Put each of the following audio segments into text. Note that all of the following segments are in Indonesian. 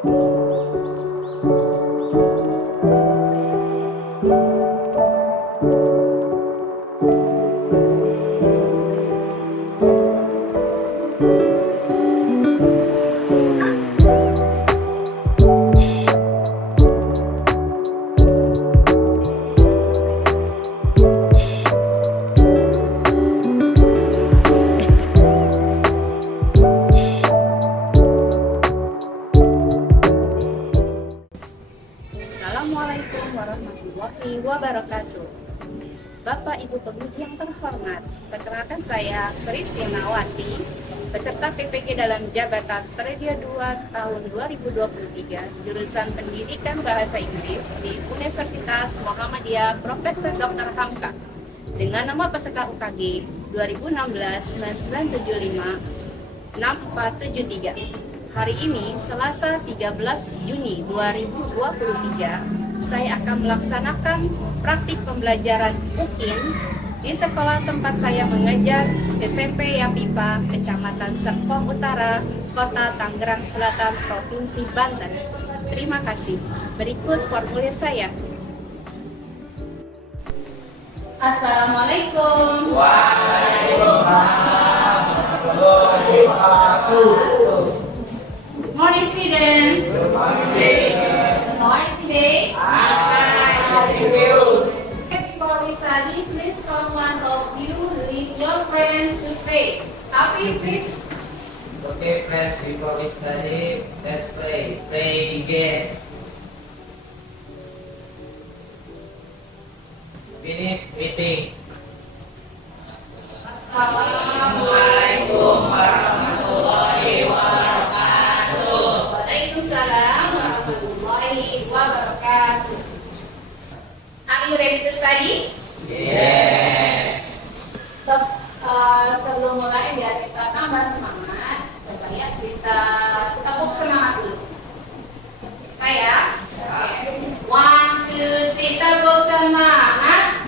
Assalamualaikum warahmatullahi wabarakatuh. Bapak Ibu penguji yang terhormat, perkenalkan saya Kristinawati, peserta PPG dalam jabatan Periode 2 tahun 2023, jurusan Pendidikan Bahasa Inggris di Universitas Muhammadiyah Profesor Dr. Hamka, dengan nama peserta UKG 2016-9975-6473. Hari ini, Selasa 13 Juni 2023, saya akan melaksanakan praktik pembelajaran UKIN di sekolah tempat saya mengajar, SMP Yapipa, Kecamatan Serpong Utara, Kota Tangerang Selatan, Provinsi Banten. Terima kasih. Berikut formulir saya. Assalamualaikum. Waalaikumsalam warahmatullahi wabarakatuh. Morning, student. Good morning. How are you today? Thank you. Before we study, please someone of you lead your friend to pray. Happy, please. Okay, friends, before we study, let's pray. Pray begin. Finish meeting. Assalamualaikum warahmatullahi wabarakatuh. Waalaikumsalam warahmatullahi wabarakatuh. Are you ready to study? Yes. Sebelum mulai, biar kita tambah semangat, coba ya kita tepuk semangat dulu. Saya, one, two, three, tepuk semangat.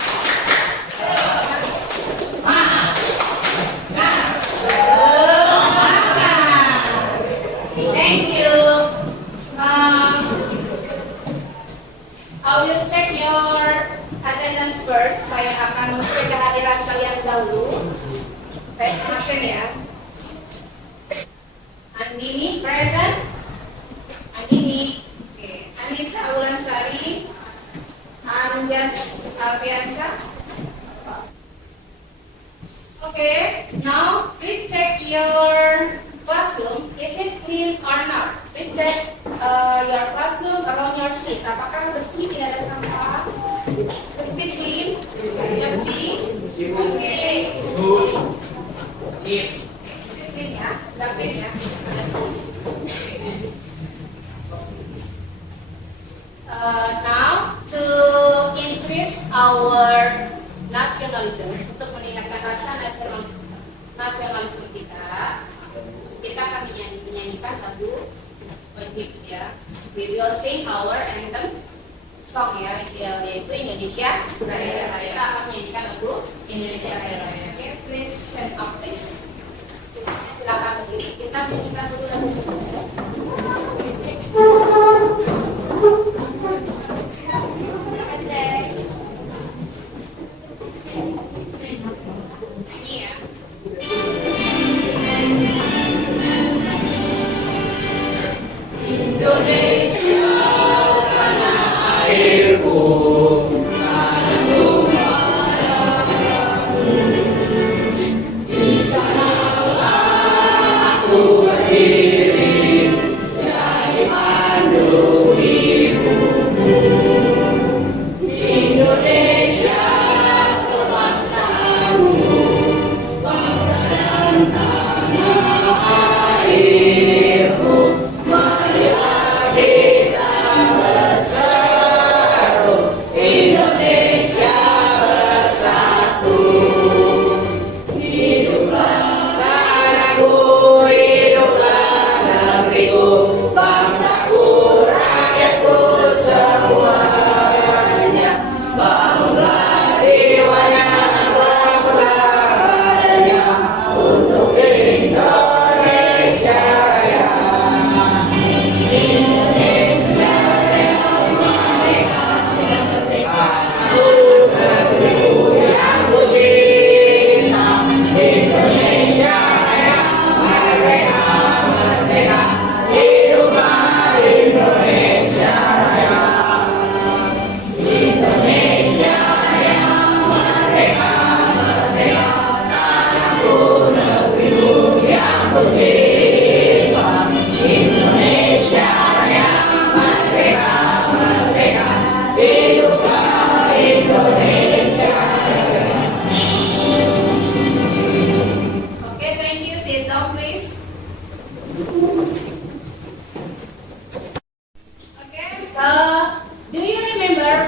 Thank you. I will check your attendance first. Saya akan mengecek kehadiran kalian dahulu. Saya masuk ya. Andini present. Andini. Okay. Anissa Ulansari. Anjas Alfiansa. Okay. Now please check your classroom. Is it clean or not? Please check your classroom around your seat. Apakah bersih, tidak ada sampah? Is it clean? Bersih? Okay. Begin. Is it clean ya? Sudah clean ya? Now to increase our nationalism, untuk meningkatkan rasa nasionalisme kita akan menyanyikan lagu wajib ya. We will sing our anthem song ya, yaitu Indonesia Raya. Kita akan menyanyikan lagu Indonesia Raya. Oke, please stand up please. Silakan berdiri. Kita menyanyikan dulu lagu. Nyanyi ya. Indonesia tanah airku, tanah tumpah darahku. Di sanalah aku berdiri.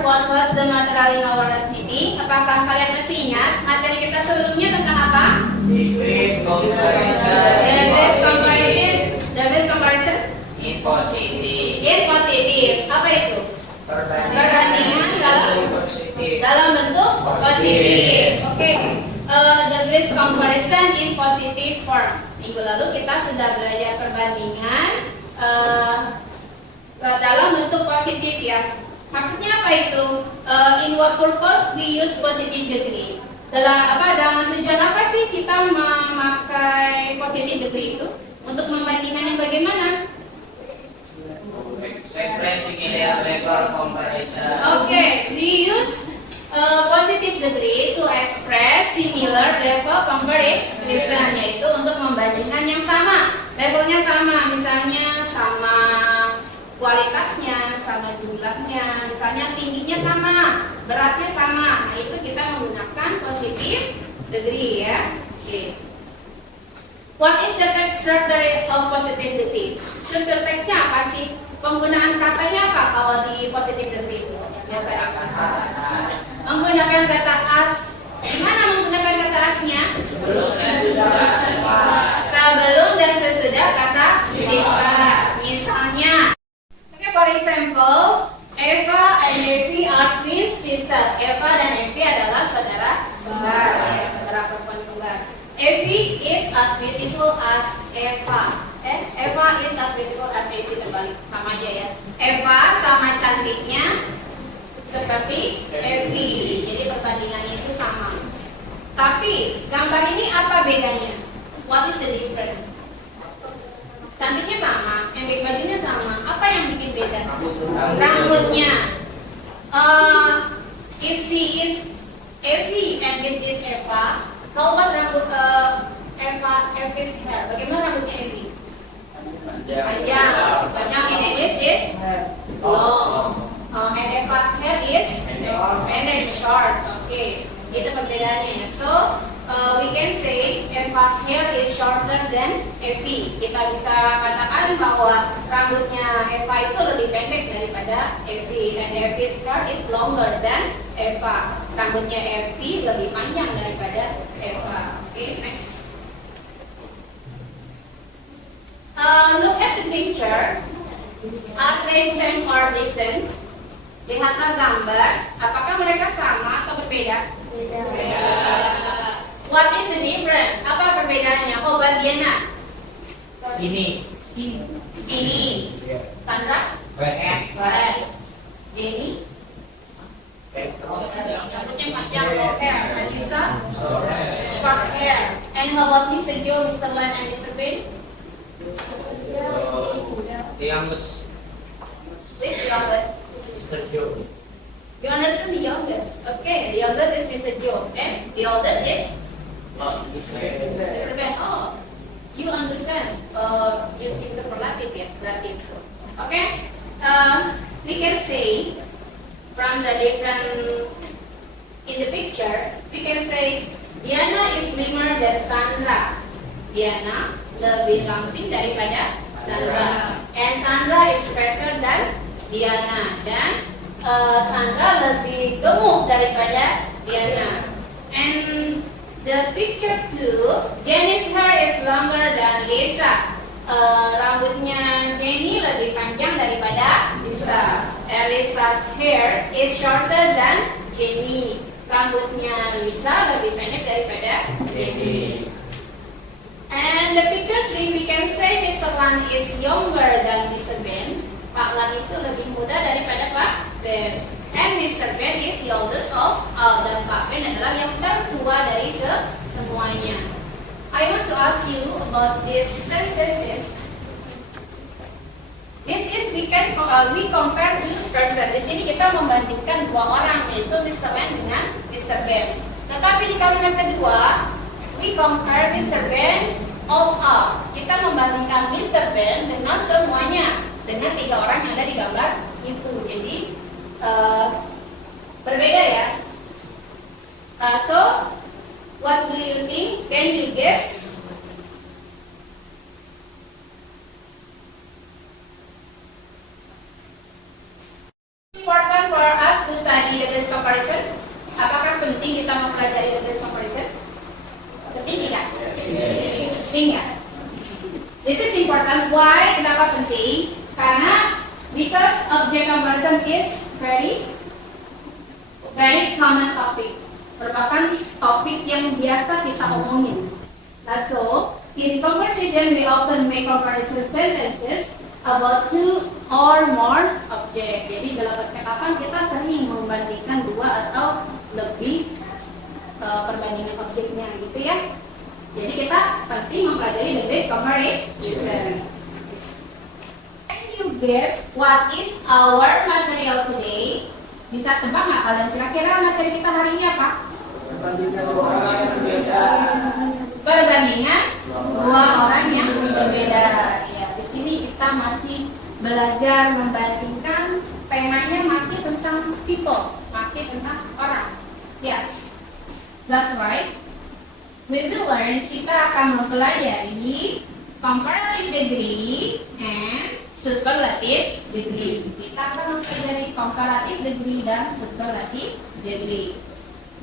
what was the material in our last meeting? Apakah kalian masih ingat materi kita sebelumnya tentang apa? Decrease comparison. The best comparison In positive. in positive. Apa itu? Perbandingan dalam bentuk positif. Oke. The best comparison in positive form. Minggu lalu kita sudah belajar perbandingan dalam bentuk positif ya. Maksudnya apa itu? In what purpose we use positive degree? Dalam tujuan apa sih kita memakai positive degree itu? Untuk membandingkan yang bagaimana? Oke, we use positive degree to express similar level comparison, yaitu untuk membandingkan yang sama, levelnya sama, misalnya sama kualitasnya, sama jumlahnya, misalnya tingginya sama, beratnya sama. Nah, itu kita menggunakan positive degree ya. Oke. What is the text structure of positive degree? Struktur teksnya apa sih? Penggunaan katanya apa kalau di positive degree itu? Menggunakan kata as. Gimana menggunakan kata asnya? Sebelum dan sesudah kata sifat. Misalnya, for example, Eva and Evi are twin sister. Eva dan Evi adalah saudara kembar, ya, saudara perempuan kembar. Evi is as beautiful as Eva. Eva is as beautiful as Evi, terbalik, sama aja ya. Eva sama cantiknya seperti Evi. Jadi perbandingannya itu sama. Tapi gambar ini apa bedanya? What is the difference? Cantiknya sama, yang bajunya sama. Apa yang bikin beda? Rambutnya. If she is Evi and this is Eva, how about rambut Evi's hair? Bagaimana rambutnya Evi? Panjang. Panjang. This is long. And Eva's hair is pendek, short. Okay, itu perbedaannya ya. So we can say Eva's hair is shorter than Evi. Kita bisa katakan bahwa rambutnya Eva itu lebih pendek daripada Evi, dan Evi's hair is longer than Eva. Rambutnya Evi lebih panjang daripada Eva. Okay, next. Look at the picture. Are they same or different? Lihatlah gambar. Apakah mereka sama atau berbeda? Berbeda. What is the difference? Apa perbedaannya? Oh, Diana. Ini. Skinny. Sandra? Right. Jenny? Rambutnya panjang, long hair. And Lisa? Short hair. And how about Mr. Joe, Mr. Len, and Mr. Ben? The youngest. Which youngest? Mr. Joe. You understand the youngest? Okay, the youngest is Mr. Joe. And the oldest is? Mr. Ben. Oh, you understand using superlative ya, berarti itu. Okay, we can say from the different in the picture, we can say Diana is slimmer than Sandra. Diana lebih langsing daripada Sandra. And Sandra is fatter than Diana. Dan Sandra lebih gemuk daripada Diana. And the picture 2, Jenny's hair is longer than Lisa. Rambutnya Jenny lebih panjang daripada Lisa. Lisa's hair is shorter than Jenny. Rambutnya Lisa lebih pendek daripada Jenny. And the picture 3, we can say Mr. Lan is younger than Mr. Ben. Pak Lan itu lebih muda daripada Pak Ben. And Mr. Ben is the oldest of all. Dan Pak Ben adalah yang tertua dari semuanya. I want to ask you about these sentences. This is we compare two person. Di sini kita membandingkan dua orang, yaitu Mr. Len dengan Mr. Ben. Tetapi di kalimat kedua, we compare Mr. Ben of all. Kita membandingkan Mr. Ben dengan semuanya, dengan tiga orang yang ada di gambar itu. Jadi berbeda ya. So what do you think? Can you guess? Important for us to to study the Greek comparison? Apakah penting kita mempelajari the Greek comparison? Penting tidak? Penting ya? This is important. Why? Kenapa penting? Karena because object comparison is very common topic. Merupakan topik yang biasa kita omongin. That's so, in conversation we often make comparison sentences about two or more object. Jadi dalam percakapan kita sering membandingkan dua atau lebih perbandingan objeknya gitu ya. Jadi kita penting mempelajari the Greek comparison. Can you guess what is our material today? Bisa tebak nggak kalian kira-kira materi kita hari ini apa? Perbandingan dua orang yang berbeda. Ya, di sini kita masih belajar membandingkan, temanya masih tentang people, masih tentang orang. Ya, that's right. We will learn, kita akan mempelajari comparative degree and superlative degree. Kita akan mempelajari comparative degree dan superlative degree.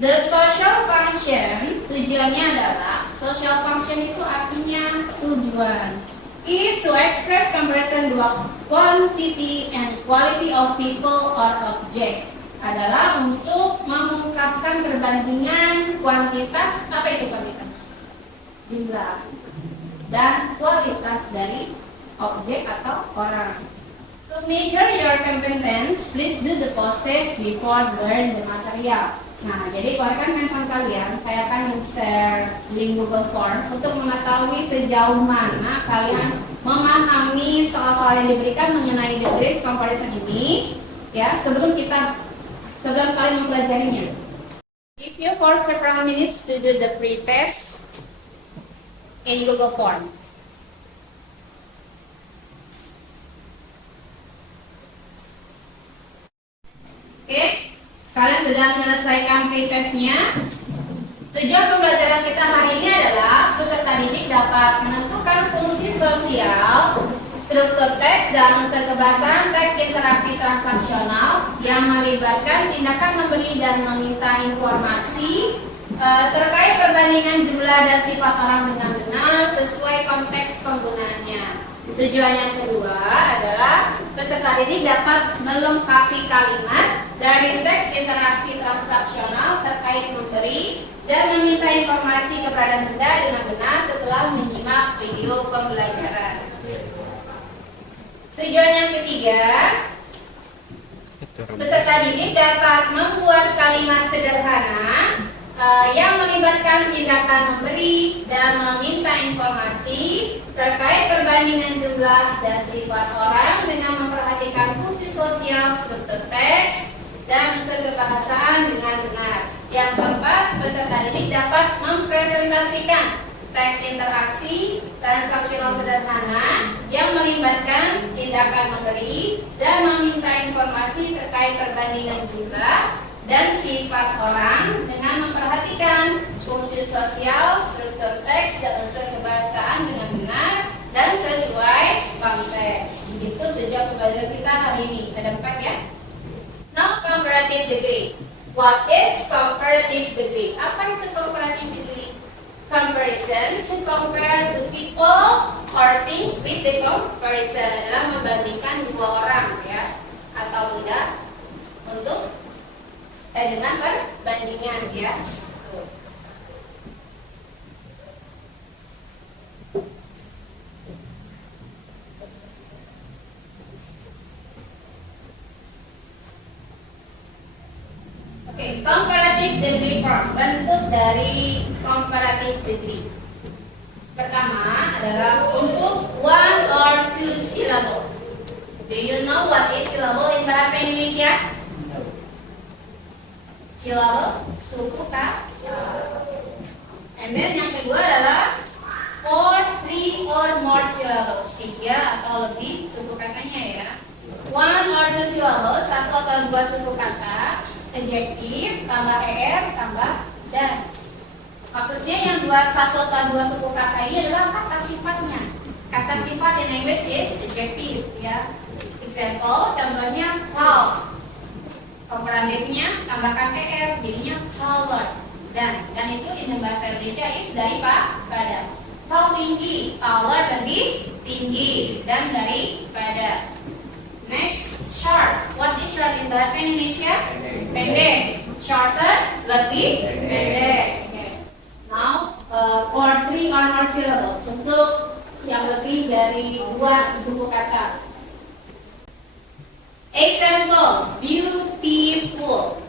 The social function, tujuannya adalah, social function itu artinya tujuan, is to express comparison dua quantity and quality of people or object. Adalah untuk mengungkapkan perbandingan kuantitas, apa itu kuantitas? Jumlah dan kualitas dari objek atau orang. To measure your competence, please do the post test before learn the material. Nah, jadi keluarkan handphone kalian, saya akan share link Google Form untuk mengetahui sejauh mana kalian memahami soal-soal yang diberikan mengenai the Greek comparison ini, ya, sebelum kalian mempelajarinya. Give you for several minutes to do the pre-test in Google Form. Oke, kalian sudah menyelesaikan pre-testnya. Tujuan pembelajaran kita hari ini adalah peserta didik dapat menentukan fungsi sosial, struktur teks dan unsur kebahasaan teks interaksi transaksional yang melibatkan tindakan memberi dan meminta informasi terkait perbandingan jumlah dan sifat orang dengan benar sesuai konteks penggunaannya. Tujuan yang kedua adalah peserta didik dapat melengkapi kalimat dari teks interaksi transaksional terkait memberi dan meminta informasi kepada benda dengan benar setelah menyimak video pembelajaran. Tujuan yang ketiga, peserta didik dapat membuat kalimat sederhana yang melibatkan tindakan memberi dan meminta informasi terkait perbandingan jumlah dan sifat orang dengan memperhatikan fungsi sosial, struktur teks, dan unsur kebahasaan dengan benar. Yang keempat, peserta didik dapat mempresentasikan teks interaksi transaksional sederhana yang melibatkan tindakan memberi dan meminta informasi terkait perbandingan jumlah dan sifat orang dengan memperhatikan fungsi sosial, struktur teks, dan unsur kebahasaan dengan benar dan sesuai konteks. Itu tujuan pembelajaran kita hari ini. Ada 4 ya. Now, comparative degree. What is comparative degree? Apa itu comparative degree? Comparison, to compare two people or things with the comparison, adalah membandingkan dua orang ya atau benda untuk dengan perbandingan ya. Oke, comparative degree form, bentuk dari comparative degree. Pertama adalah untuk one or two syllable. Do you know what is syllable in bahasa Indonesia? Syllable, suku kata. And then yang kedua adalah for three or more syllables, 3 atau lebih suku katanya ya. One or two syllables, 1 atau 2 suku kata. Adjektif tambah er tambah dan. Maksudnya yang 1 atau 2 suku kata ini adalah kata sifatnya. Kata sifat in English is adjective ya. Example, contohnya tall. Komparatifnya tambahkan TR jadinya taller. Dan itu di bahasa Indonesia is dari pada. Tall tinggi, taller lebih tinggi dan daripada. Next, short. What is short in bahasa Indonesia? Pendek. Shorter lebih pendek. Okay. Now for 3 or more syllables untuk yang lebih dari 2 suku kata. Example, beautiful.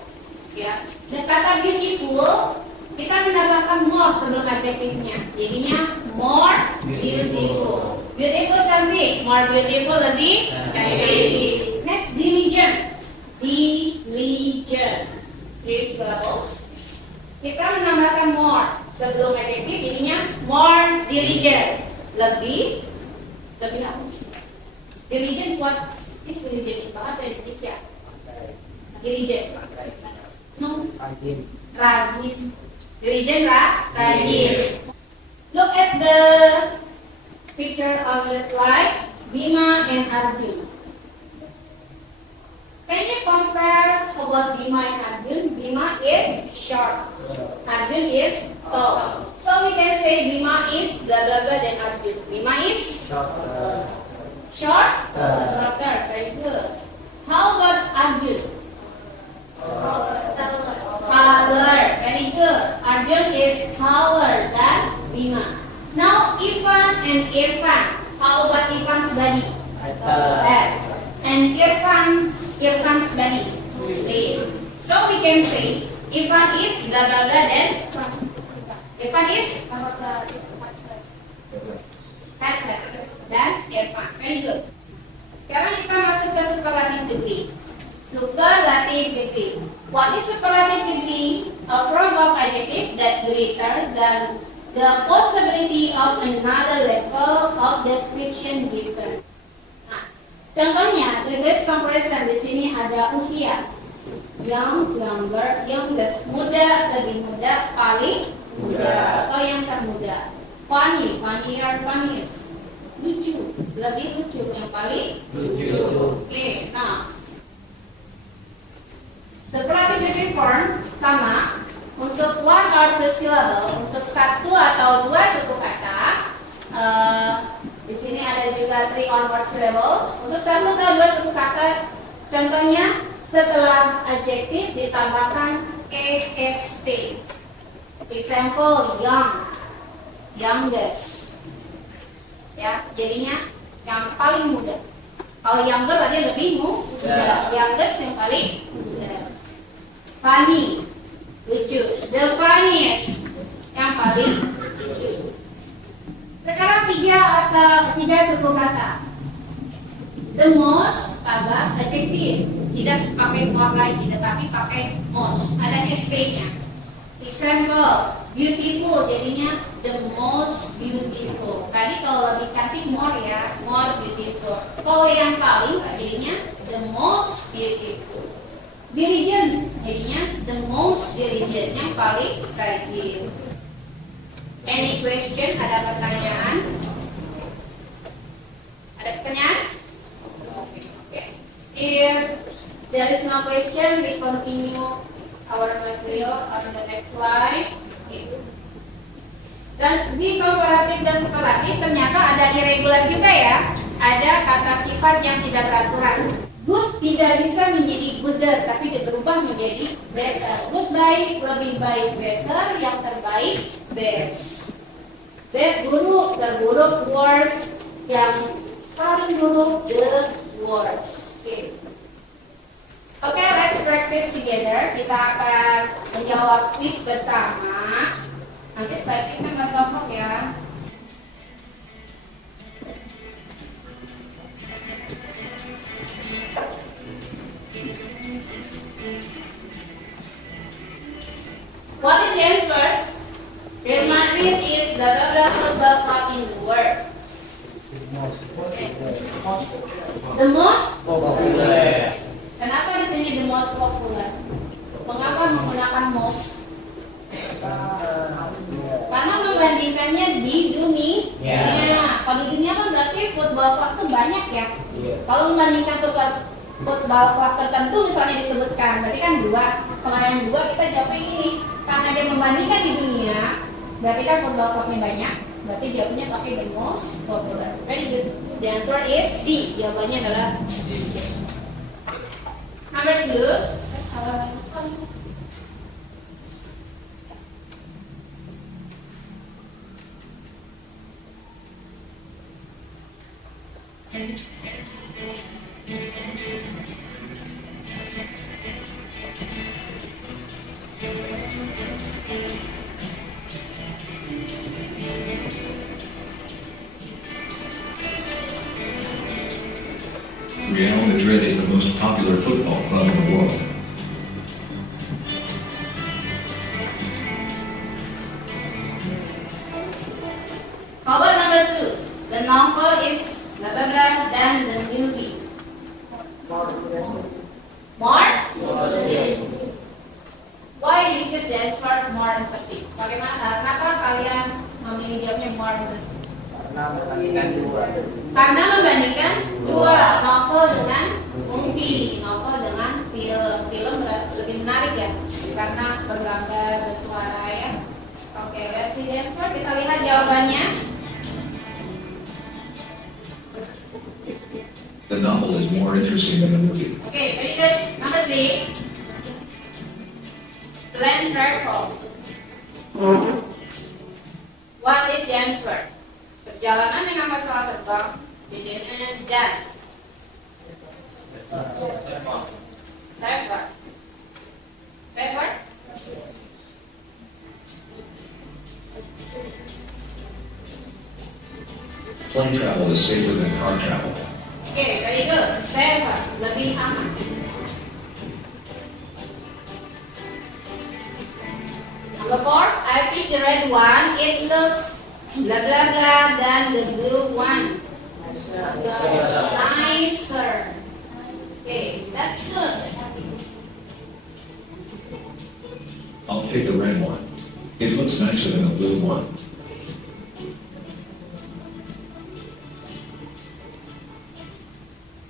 Ya, dan kata beautiful kita menambahkan more sebelum adjektifnya. Jadinya more beautiful. Beautiful cantik, more beautiful lebih cantik. Next, diligent. Diligent. 3 syllables. Kita menambahkan more sebelum adjektif jadinya more diligent. Lebih apa? Diligent what is diligent in bahasa Indonesia? Diligent. No. Rajin. Diligent rajin. Look at the picture of the slide. Bima and Arjun. Can you compare about Bima and Arjun? Bima is short. Arjun is tall. So we can say Bima is blah blah blah than Arjun. Bima is short. Shorter. Very good. How about Arjun? Taller. Very good. Arjun is taller than Bima. Now Ivan and Irfan. How about Ivan's body? And Irfan's body. Slim. So we can say Ivan is blah blah blah then Irfan is fatter dan Irfan. Very good. Sekarang kita masuk ke superlative degree. Superlative degree. What is superlative degree? A form of adjective that greater than the possibility of another level of description given. Nah, contohnya reverse comparison di sini ada usia, young, younger, youngest, muda, lebih muda, paling muda, atau yang termuda. Funny, funnier, funniest. Lucu, lebih lucu, yang paling lucu. Oke, nah superlative degree form sama untuk 1 or 2 syllable, untuk 1 atau 2 suku kata. Di sini ada juga 3 or more syllables. Untuk 1 atau 2 suku kata, contohnya setelah adjektif ditambahkan est. Example, young, youngest. Ya, jadinya yang paling muda. Kalau younger berarti lebih muda. Youngest yang paling muda. Funny, lucu. The funniest, yang paling lucu. Sekarang 3 suku kata. The most adalah adjektif, tidak pakai more lagi, tetapi pakai most. Ada st-nya. Example, beautiful, jadinya the most beautiful. Tadi kalau lebih cantik more ya, more beautiful. Kalau yang paling jadinya the most beautiful. Diligent, jadinya the most diligent, yang paling rajin. Any question? Ada pertanyaan? Ada pertanyaan? Okay. If there is no question, we continue our material on the next slide. Okay. Dan di komparatif dan superlatif ternyata ada irregular juga ya. Ada kata sifat yang tidak beraturan. Good tidak bisa menjadi gooder, tapi berubah menjadi better. Good baik, lebih baik, better yang terbaik, best. Bad buruk, terburuk, worst yang paling buruk, the worst. Okay, let's practice together. Kita akan menjawab quiz bersama. Nanti setelah kita kelompok ya. What is the answer? Real Madrid is the best football club in the world. The most popular. Kenapa di sini the most popular? Mengapa menggunakan most? Karena membandingkannya di dunia. Kalau di dunia kan berarti football club itu banyak ya. Kalau membandingkan football club tertentu misalnya disebutkan, berarti kan 2. Kalau yang 2 kita jawabnya ini, karena dia membandingkan di dunia, berarti kan football clubnya banyak, berarti jawabnya pakai the most popular. Very good. The answer is C. Jawabannya adalah C. Number 2. Real Madrid is the most popular football club in the world. How about number 2? The novel is blah blah blah than the movie. More? Why you choose the answer more interesting? Bagaimana? Kenapa kalian memilih jawabnya more interesting? Karena membandingkan 2. Karena membandingkan 2 novel dengan movie, novel dengan film. Film lebih menarik ya, karena bergambar, bersuara ya. Oke, let's see the answer. Kita lihat jawabannya. The novel is more interesting than the movie. Okay, very good. Number 3. Plan travel. What is the answer? Perjalanan dengan pesawat terbang jadinya dan safer. Safer? Plane travel is safer than car travel. Okay, very good. Safer, lebih aman. Number 4, I pick the red one. It looks blah blah blah than the blue one. Nicer. Okay, that's good. I'll pick the red one. It looks nicer than the blue one.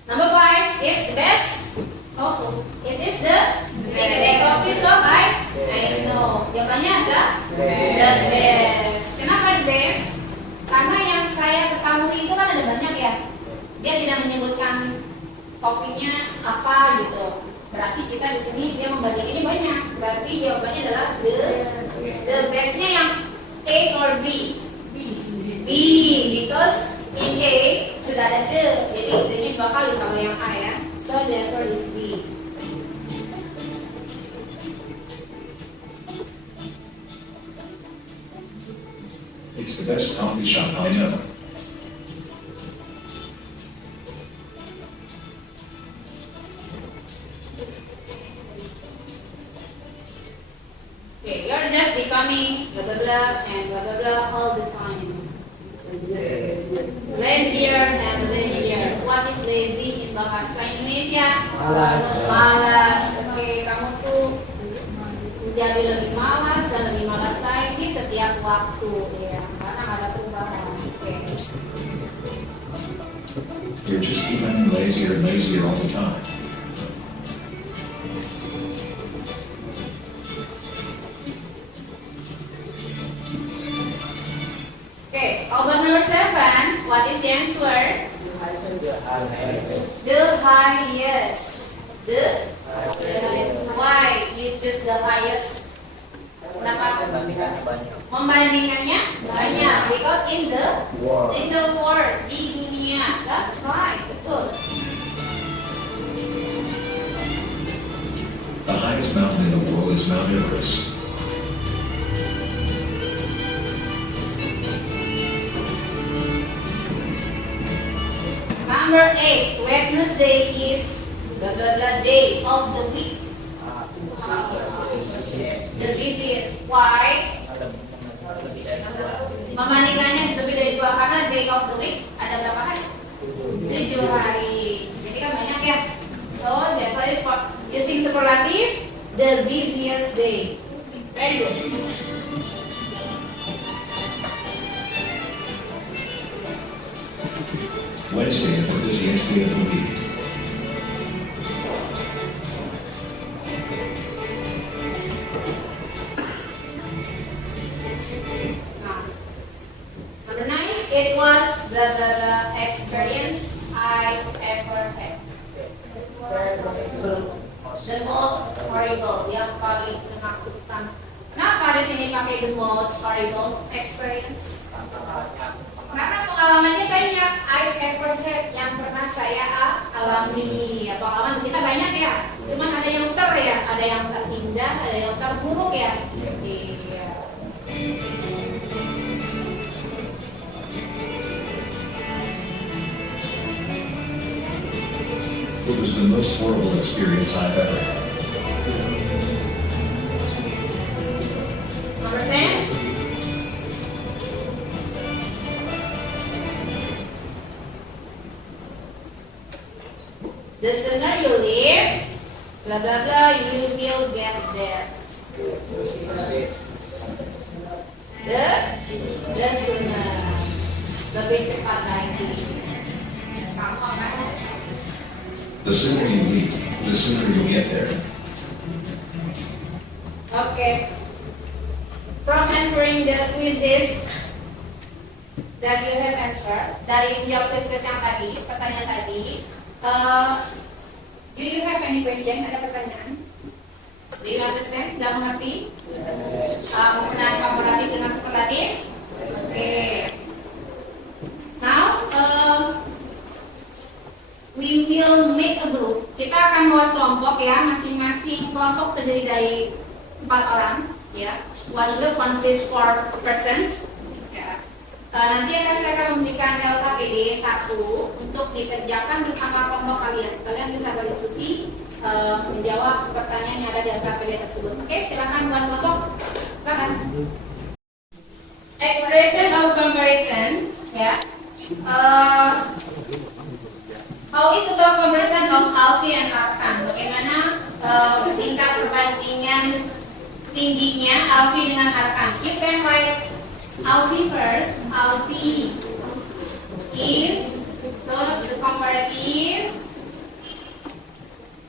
Number 5 is the best. Oh, it is the coffee shop. I know. Jawabannya adalah the best. Kenapa the best? Karena yang saya ketahui itu kan ada banyak ya. Dia tidak menyebutkan kopinya apa gitu. Berarti kita di sini dia membagi ini banyak. Berarti jawabannya adalah the bestnya yang A or B? B, because in A sudah ada the, jadi the-nya 2 kali kalau yang A ya. So the answer is B. It's the best coffee shop I know. Okay, you're just becoming blah blah blah and blah blah blah all the time. Lazier and lazier. What is lazy in bahasa Indonesia? Malas. Malas. Oke, kamu tuh menjadi lebih malas dan lebih malas lagi setiap waktu ya, karena ada perubahan. Oke. You're just becoming lazier and lazier all the time. Okay, how about number 7? What is the answer? The highest. The highest. Why you choose the highest? Kenapa? Membandingkannya banyak. Membandingkannya banyak. Because in the world, di dunia. That's right. Betul. The highest mountain in the world is Mount Everest. Number 8, Wednesday is blah blah blah day of the week. The busiest. Why? Membandingkannya lebih dari 2 karena day of the week ada berapa hari? 7 hari. Jadi kan banyak ya. So that's why it's using superlative, the busiest day. Very good. Wednesday is the busiest day of the week. It was the experience I've ever had. The most horrible, yang paling menakutkan. Kenapa di sini pakai the most horrible experience? Karena pengalamannya banyak. I've ever had, yang pernah saya alami. Ya, pengalaman kita banyak ya. Cuman ada yang ada yang terindah, ada yang terburuk ya. Iya. It was the most horrible experience I've ever had. Number 10. The sooner you leave, blah blah blah, you will get there. The sooner, lebih cepat lagi. Kamu apa? The sooner you leave, the sooner you'll get there. Okay. From answering the quizzes that you have answered, dari menjawab quiz yang tadi, pertanyaan tadi, do you have any question? Ada pertanyaan? Do you understand? Sudah mengerti? Penggunaan komparatif dengan superlatif? Okay. Now, we will make a group. Kita akan buat kelompok ya, masing-masing kelompok terdiri dari 4 orang ya. One group consists 4 persons ya. Nanti saya akan memberikan LKPD 1 untuk dikerjakan bersama kelompok kalian. Kalian bisa berdiskusi, menjawab pertanyaan yang ada di LKPD tersebut. Oke, silakan buat kelompok. Silakan. Expression of comparison ya. How is the comparison of Alfie and Arkan? Bagaimana tingkat perbandingan tingginya Alfie dengan Arkan? You can write Alfie first. Alfie is, so the comparative,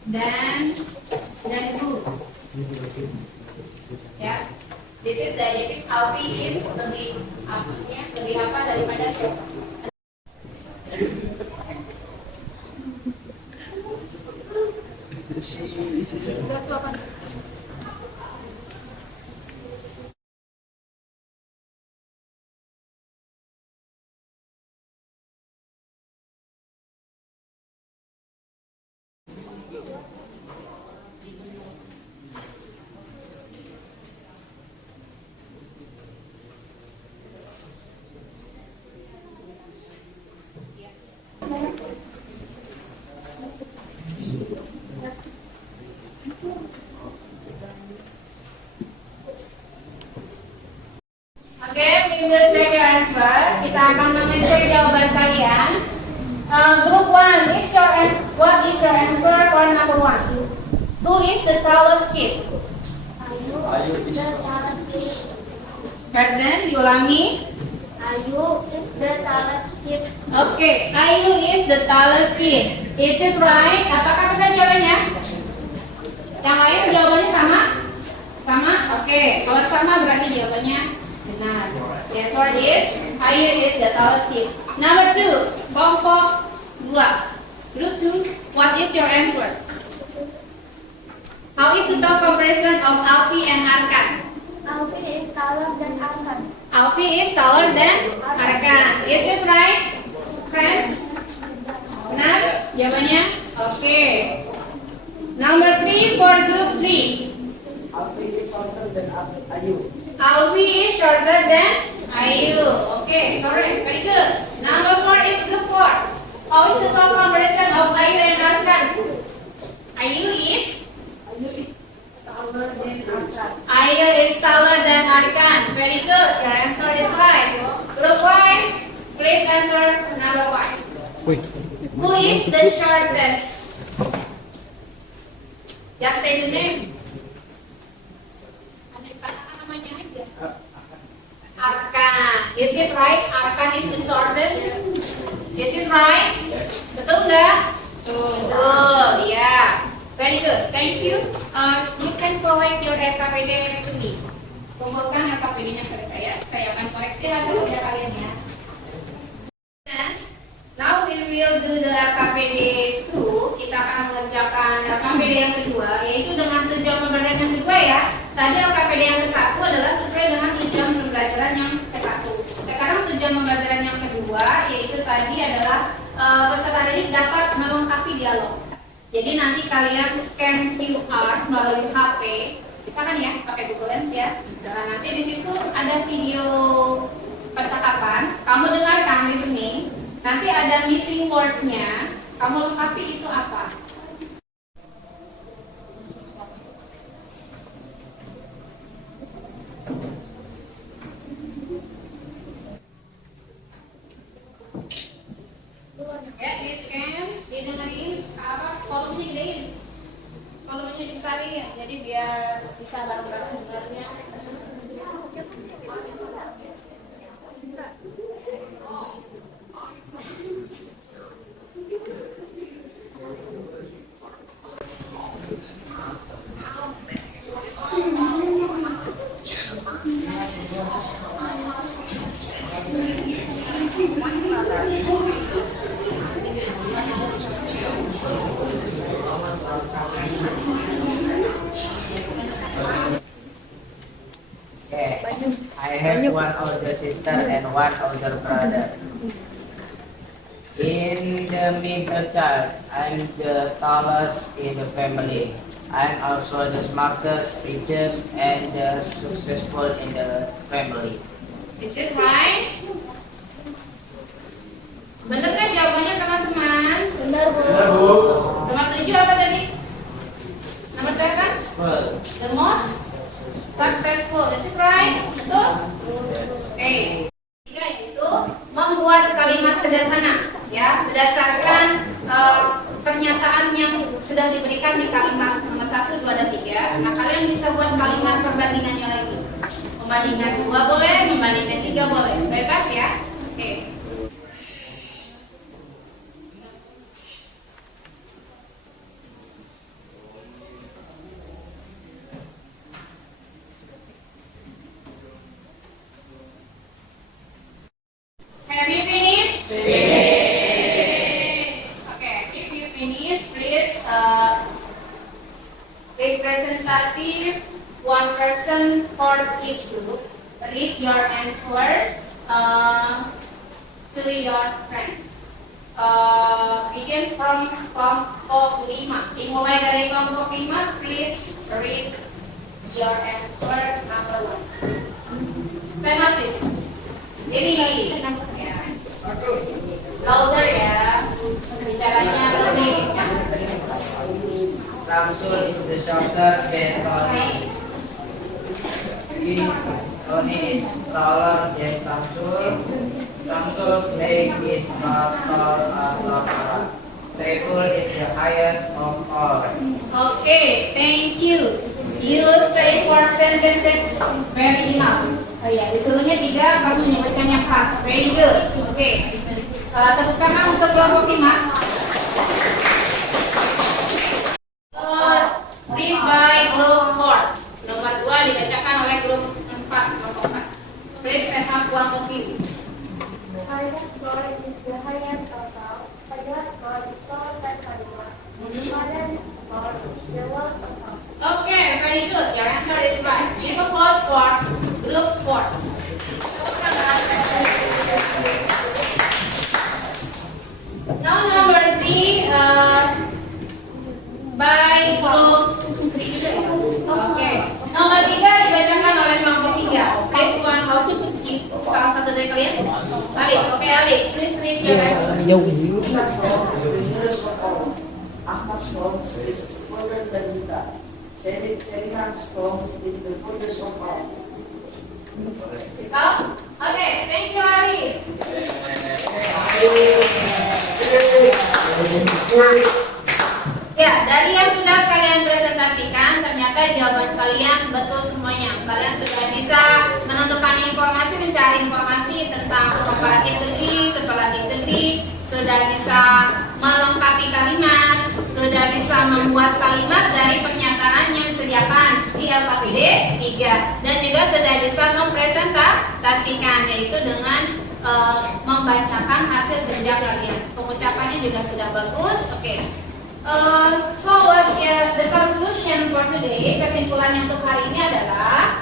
then group. Ya, this is the adjective. Alfie is lebih apa daripada siapa? Oke, we will check your answer. Kita akan mengecek jawaban kalian. Group 1, what is your answer for number 1? Who is the tallest kid? Ayu is the tallest kid. Pardon, diulangi. Ayu is the tallest kid. Oke, Ayu is the tallest kid. Is it right? Apakah benar jawabannya? Yang lain jawabannya sama? Sama? Oke, kalau sama berarti jawabannya benar. The answer is Ayu is the tallest kid. Number 2, kelompok 2. Group 2, what is your answer? How is the top comparison of Alfie and Arkan? Alfie is taller than Arkan. Alfie is taller than Arkan. Is it right, friends? Benar jawabannya? Oke. Number 3 for group 3. Alfie is shorter than Ayu. Alfie is shorter than Ayu. Okay, correct. Very good. Number 4 is group 4. How is the top comparison of Ayu and Arkan? Ayu is Taller than Arkan. Ayu is taller than Arkan. Very good. Your answer is right. Group 5, please answer number 5. Who is the shortest? Just say the name. Arkan. Is it right? Arkan is the shortest. Is it right? Betul nggak? Betul. Ya. Very good. Thank you. You can collect your LKPD to me. Kumpulkan LKPD-nya ke saya. Saya akan koreksi hasil kerja kalian ya. will do the LKPD 2, kita akan mengerjakan LKPD yang kedua, yaitu dengan tujuan pembelajaran yang kedua ya. Tadi LKPD yang ke-1 adalah sesuai dengan tujuan pembelajaran yang ke-1. Sekarang tujuan pembelajaran yang kedua, yaitu tadi adalah peserta didik dapat melengkapi dialog. Jadi nanti kalian scan QR melalui HP, bisa kan ya, pakai Google Lens ya. Nah, nanti di situ ada video percakapan, kamu dengarkan listening. Nanti ada missing word-nya, kamu lengkapi itu apa. Ya, di scan, didengerin, apa, volumenya gedein. Volumenya dibesarin, jadi biar bisa bareng bahasa-bahasanya. Okay, I have one older sister and one older brother. In the middle child, I'm the tallest in the family. I'm also the smartest, richest, and the successful in the family. Is it right? Bener kan jawabannya teman-teman? Benar, Bu. Nomor 7 apa tadi? Nomor 7? Well, The most successful. Is it right? Betul? Oke. Tiga itu membuat kalimat sederhana, ya, berdasarkan pernyataan yang sudah diberikan di kalimat nomor 1, 2, dan 3. Nah, kalian bisa buat kalimat perbandingannya lagi. Membandingkan 2 boleh, membandingkan 3 boleh. Bebas ya. Oke. Have you finished? Okay, if you finish, please representative one person for each group. Read your answer to your friend. Begin from kelompok 5. Dimulai dari kelompok 5, please read your answer number 1. Stand up, please. Ini ya. Louder ya. Bicaranya lebih kencang. Samsul is the shorter than Tony. Tony is taller than Samsul. Samsul's leg is not tall as Laura. Saiful is the highest of all. Okay, thank you. You say 4 sentences very enough. Oh ya, disuruhnya 3, kamu menyebutkannya 4. Very good. Oke. Tepuk tangan untuk kelompok 5. Read by group 4. Nomor 2 dibacakan oleh grup 4, kelompok 4. Please stand up, one of you. The highest score is the highest total. Highest score is taller than Kalima. Highest score is the lowest total. Okay, very good. Your answer is right. Give applause for group 4. Now number 3, by group 3 juga ya. Oke. Nomor 3 dibacakan oleh kelompok 3. Please one of you, salah satu dari kalian. Alif, oke Alif. Please read your answer. Ahmad's home is further than Gita. Sherihan's home is the furthest of all. So, okay, thank you Alif. Ya, dari yang sudah kalian presentasikan, ternyata jawaban kalian betul semuanya. Kalian sudah bisa menentukan informasi, mencari informasi tentang comparative degree, superlative degree, sudah bisa melengkapi kalimat, sudah bisa membuat kalimat dari pernyataan yang disediakan di LKPD 3, dan juga sudah bisa mempresentasikan, yaitu dengan membacakan hasil kerja kalian. Pengucapannya juga sudah bagus. Oke. So what the conclusion for today, kesimpulannya untuk hari ini adalah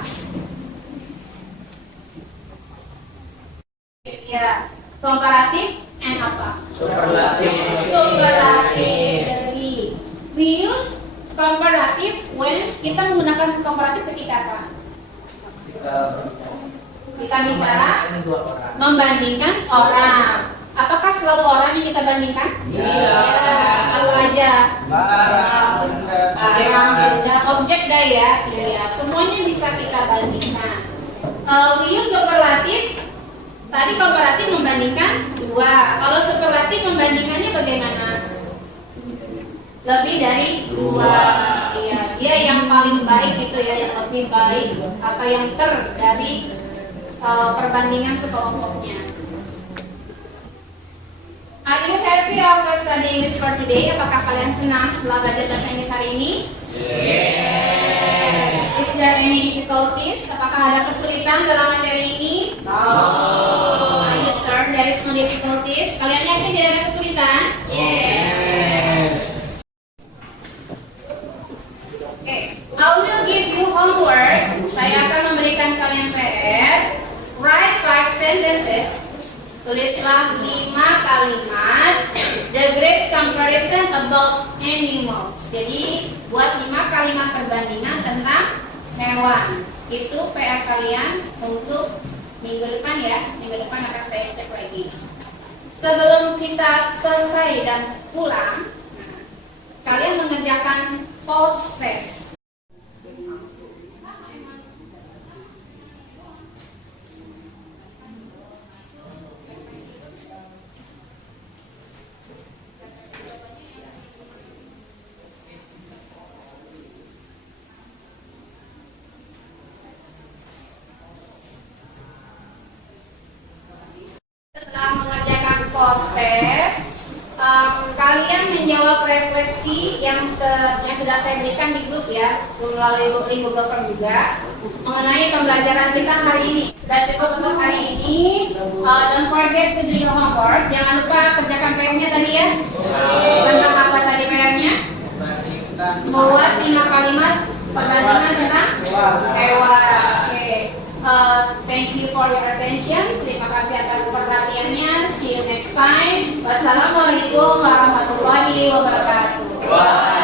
ya komparatif and apa? Komparatif. We use komparatif when kita menggunakan komparatif ketika apa? Kita bicara membandingkan orang. Apakah selalu orang yang kita bandingkan? Iya. Apa aja? Barang, benda, objek ya. Iya. Semuanya bisa kita bandingkan. We use superlatif. Tadi komparatif membandingkan dua. Kalau superlatif membandingkannya bagaimana? Lebih dari dua. Iya. Dia yang paling baik gitu ya, yang lebih baik atau yang dari perbandingan sekelompoknya. Are you happy after studying English for today? Apakah kalian senang setelah belajar bahasa Inggris hari ini? Yes. Is there any difficulties? Apakah ada kesulitan dalam materi ini? No. Are you sure there is no difficulties? Kalian yakin tidak ada kesulitan? Yes. Okay. I will give you homework. Saya akan memberikan kalian PR. Write 5 sentences. Tulislah 5 kalimat the great comparison about animals. Jadi buat 5 kalimat perbandingan tentang hewan. Itu PR kalian untuk minggu depan ya. Minggu depan akan saya cek lagi. Sebelum kita selesai dan pulang, kalian mengerjakan post test. Setelah mengerjakan post test, kalian menjawab refleksi yang sudah saya berikan di grup ya, melalui Google Form juga, mengenai pembelajaran kita hari ini. Sudah cukup untuk hari ini. Don't forget to do your homework. Jangan lupa kerjakan PR-nya tadi ya. Tentang apa tadi PR-nya? Membuat 5 kalimat perbandingan tentang hewan. Thank you for your attention. Terima kasih atas perhatiannya. See you next time. Wassalamualaikum warahmatullahi wabarakatuh.